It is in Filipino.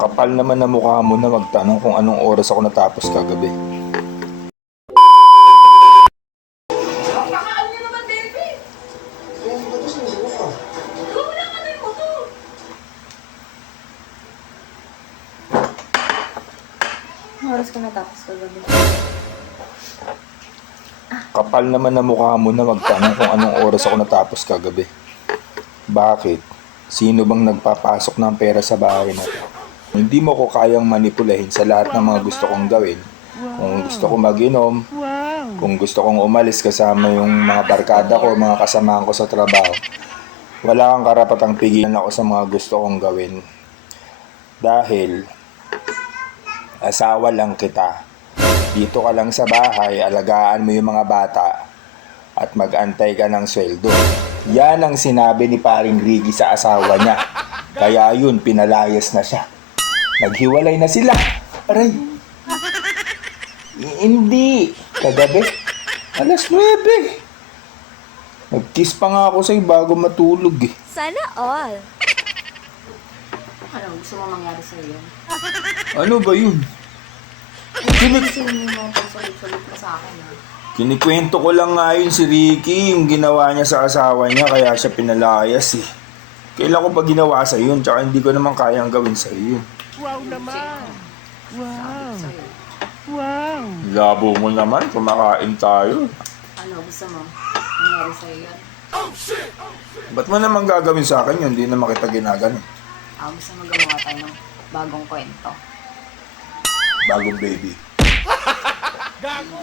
Kapal naman na mukha mo na magtanong kung anong oras ako natapos kagabi. Pakaan niyo naman, baby! Wala ka na yung motor! Anong oras ka natapos kagabi? Kapal naman na mukha mo na magtanong kung anong oras ako natapos kagabi. Bakit? Sino bang nagpapasok ng pera sa bahay na to? Hindi mo ko kayang manipulahin sa lahat ng mga gusto kong gawin. Kung gusto kong mag-inom, kung gusto kong umalis kasama yung mga barkada ko, mga kasamahan ko sa trabaho, wala kang karapatang pigilan ako sa mga gusto kong gawin. Dahil asawa lang kita. Dito ka lang sa bahay, alagaan mo yung mga bata at mag-antay ka ng sweldo. Yan ang sinabi ni paring Ricky sa asawa niya. Kaya yun, pinalayas na siya. Naghiwalay na sila. Aray. Hindi. Kagabi. Alas 9. Nag-kiss pa nga ako sa'yo bago matulog eh. Sana all. Ano, gusto mo mangyari sa'yo yan? Ano ba yun? Kasi hindi mo pagsulit-sulit mo sa akin, ha? Kinikwento ko lang nga yun si Ricky, yung ginawa niya sa asawa niya, kaya siya pinalayas eh. Kailan ko pa ginawa sa yun, tsaka hindi ko naman kayang gawin sa yun. Wow naman! Wow! Sa'yo. Wow! Labo mo naman, kumakain tayo. Ano, gusto mo mangyari sa'yo yan? Ba't mo naman gagawin sa akin yun, hindi naman kita ginagano. Gusto mo gumawa tayo ng bagong kwento. Bagong baby. Gago!